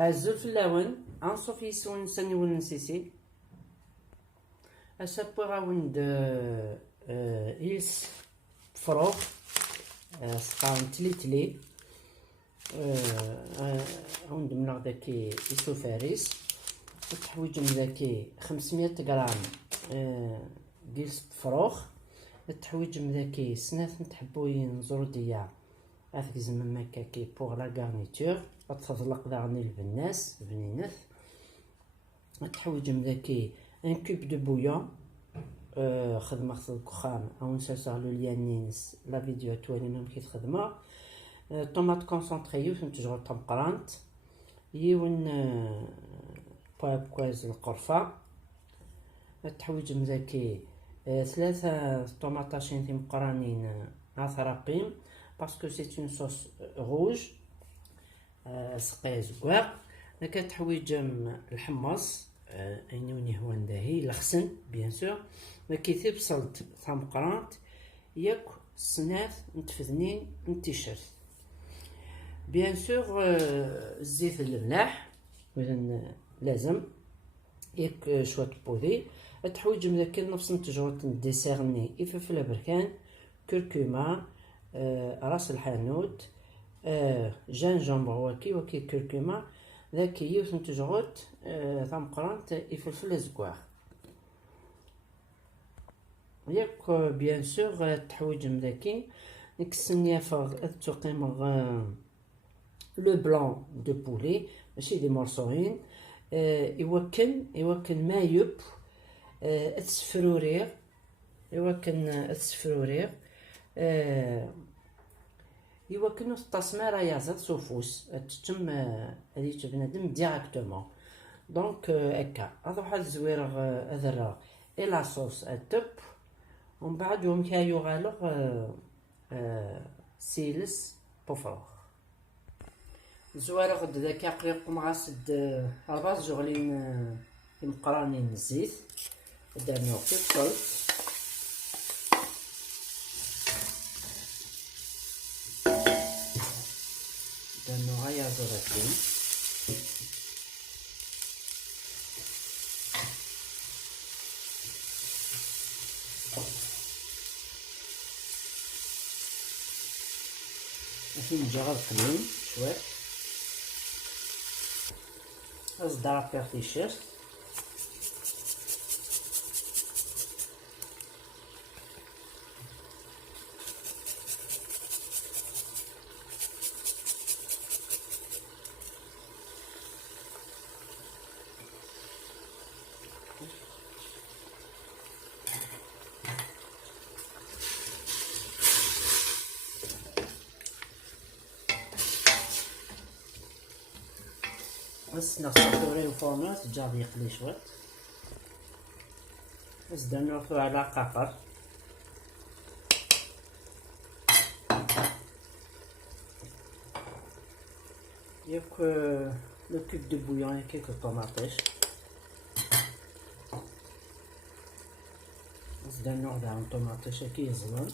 عزل فلاون انصف يسون سني ونسيسي اسابو غاوند إلس فروغ سقاون تلي عند من داكي يسو فارس تحويج من داكي 500 غرام إلس فروغ تحويج من داكي سنات نتحبوين زردية هاك زعما مكاكي بوغ لا غارنيتور تطلق داغني البناس بنينات تحويج من داكي ان كوب دو بويون خدمة الكخام او نسالسالو ليانينس لا فيديو توالي ميم كي تخدمها طوماط كونسونطري يوثن تجرو طمقرانت يون كواز القرفة تحويج من داكي 3 طوماطاشين ثي مقرانين عثرقيم باسكو سي اون صوص روج سقي زكواق هكا تحويج الحمص اينوني هو نداهي الخسن بيان سور كيثيب بصلت ثام قرانت ياك سناث نتفذنين نتيشرت بيان سور الزيت الملاح اذا لازم ياك شويه بودي تحويج من داك نفس نتجرد ديسيرني يفلفل بركان كركوما راس الحانوت جانجمبر وكي كركوما ذاك يوث نتجرد ثم قرانت يفلفل زكواغ ياك بيان سور تحويج من داكي نكسن يافغ تقيمغ لو بلان دو بولي ماشي دي مورسوين يوكن ما يب السفرورير يوكن السفرورير يوكنو التصمير يازد سوفوس تتم هذه بنادم ديراكتومون دونك هكا اروح الزوير اذرا الى صوص التب ومن بعد يوم كايو غالغ سيلس بوفروغ زوير غد ذاك قريق مغاسد الباز جغلين مقرانين الزيت درنا في الصلت درنا غايا زراتين عشان نجرب قليل شوية أصدر بيرتيشيرت بس نغسلو الفورنو تجاب يقلي شوية بس درنوفو على قاقر ياك لو كوب دو بويون كيك الطوماطيش بس درنو على الطوماطيش كي يزلون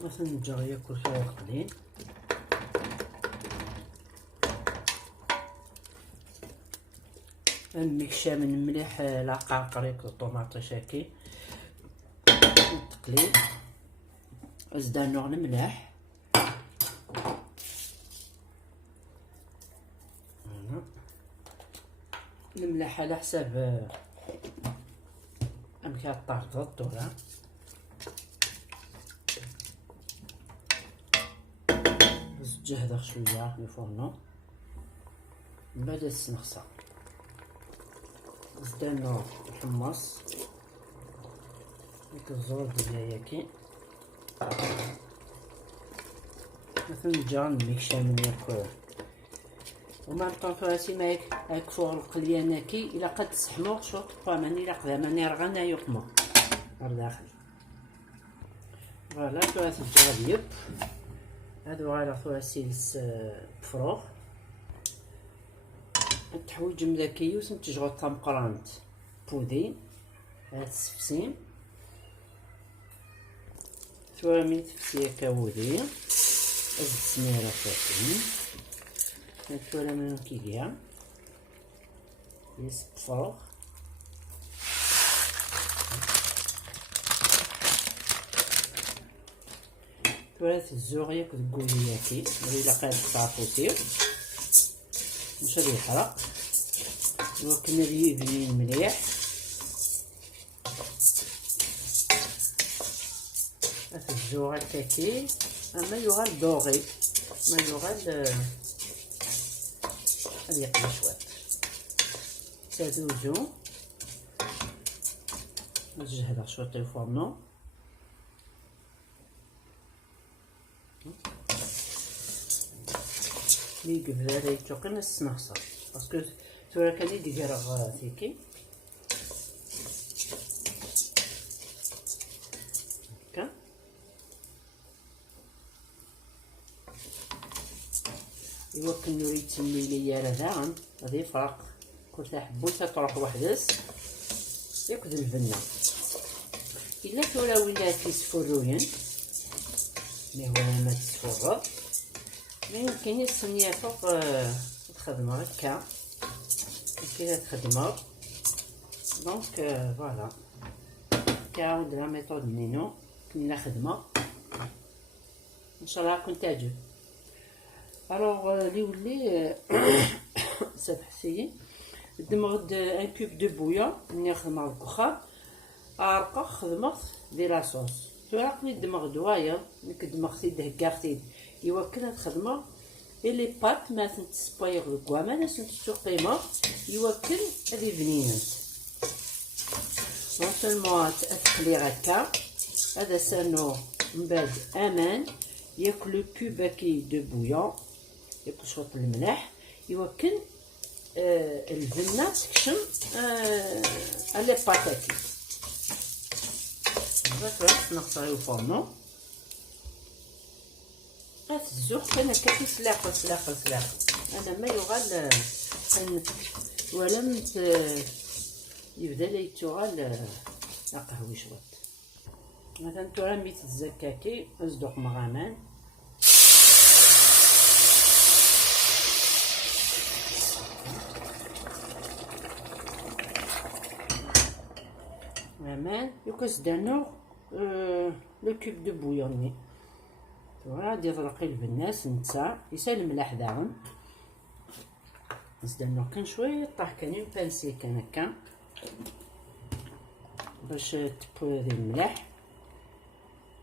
مثلا نجا ياكل شوية قليل المكشى من مليح العقاقريك الطوماطيش هاكي تقلي ازدانو الملاح الملاح على حساب امكان الطرد الدورة جهدغ شوية في الفرن من بعد السنخسة زدنا الحمص ديك الزرود ديالها كي مثلا نجا نميكشا من ياك وما نطرفاسي ما هاك فوق القليانة كي إلا قد تسحموغ شو تبقى ماني لا قدا ماني رغانا يقمو الداخل فوالا ثلاث الجرابيب هادو على ثلاثيلس بفروغ تحويج مذاكيوس نتجغو طمقرانت بودي هاد السفسين ثوامي تفسيه كاودي أزيد سميرة فاتين نتوالى منو كيجيا يسب فروغ توالت الزوغية كتقولياتي اللي لقات تعطوتيو مش غادي يحرق ولكن هادي يبني مليح هاد الزوغة تاكي اما يغال دوغي ما يغال غادي يقلي شويه تادوزو نجهد شويه الفورنو لي قبل هذا يتوقن السنخصة باسكو تورا كان يدير تيكي هكا يوكل نوري تسمي ليا راه غادي يفرق كل حبوسه تروح وحدس ياكل الفنه الا تورا ولات يسفروين مي هو ما تسفر ما يمكن الصينيه فوق الخدمه هكا كي تخدمها دونك فوالا كيعاود لا ميثود نينو كنا خدمه ان شاء الله راكم تعجب الوغ لي ولي سامح سيي دمغد ان كوب دو بويا ملي خدمه الكخا ارقا خدمت دي لاصوص تراقني دمغ دوايا ملي كدمغتي دهكاختي يوكل الخدمه لي بات ما تنتسبايغ الكواما ناس نتسوقيما يوكل هذه بنينات نون سولمون تقلي هكا هذا سانو من بعد امان ياكل كوب هكي دو بويا ياكل شويه الملح يوكل الفنه تكشم لي باتاكي هذا نقطعو الفورنو الزوق كان هكا سلاق انا ما يغال ولم يبدا لي يتوغال قهوي شويه مثلا تورا ميت الزكاكي اصدق مغامان مغامان يوكس دانو لو كوب دو بويوني غادي يطلقي البناس نتا يسال الملاح داعم نزدانو كان شويه طاح كان بانسي كان هكا باش تبو هذه الملاح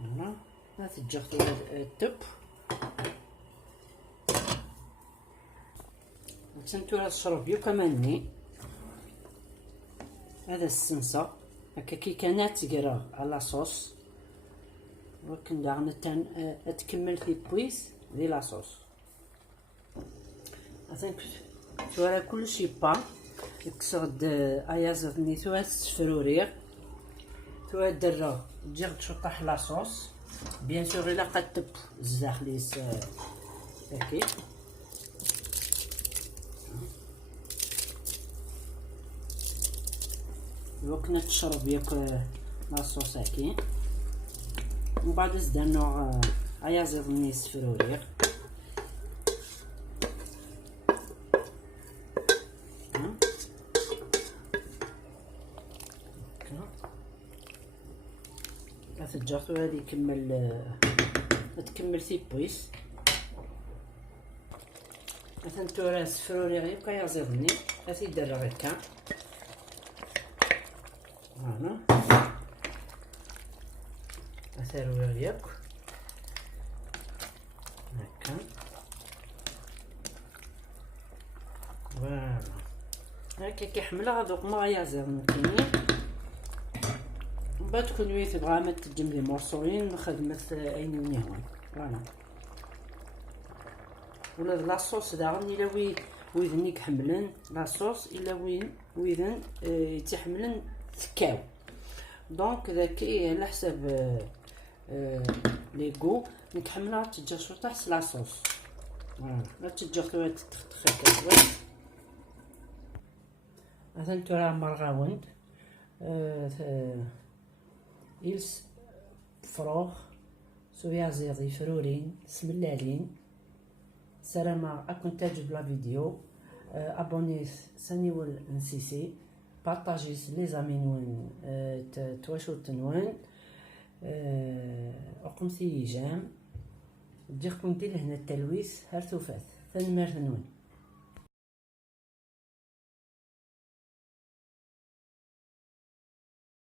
هنا لا تجغطو التب تسنتو راه الشرب يو كماني هذا السنسه هكا كي كانت تقرا على صوص ولكن داغنا تكمل في بويس دي لاصوص اثنك تورا كلشي با يكسرد ايازات نيتو تسفرورير تو درا تجي تشطح لاصوص بيان سور الا قد الزاخليس هاكي وكنا تشرب ياك لاصوص هاكي ومن بعد زدنا ايازات نيس فرورير تجرتو هادي تكمل تيبويس مثلا تورا سفروري غير بقى يعزرني هاتي دار هكا فوالا اثارو ياك هكا فوالا هكا كيحملها دوك ما يعزرني بعد تكون ويت تبغى ما تجم لي مورصوين خدمه عيني ونيهون فوالا ولا لاصوص داغن الا ويذني كحملن لاصوص الا ويذن يتحملن تكاو دونك ذاكي على حساب ليغو نكحملها تجي شرطه حس لاصوص فوالا لا تجي خويا تتخ هكا شويه مثلا ترى مرغاوند ils frog سويا زيضي فرورين سملالين. سلامة أكون تعجب لا فيديو. ابوني سانيول نسيسي بارطاجيس لي زامينوين تواشو تنوان أقمتي جام ديركم دير هنا التلويس هرتو فات ثاني مرثنون.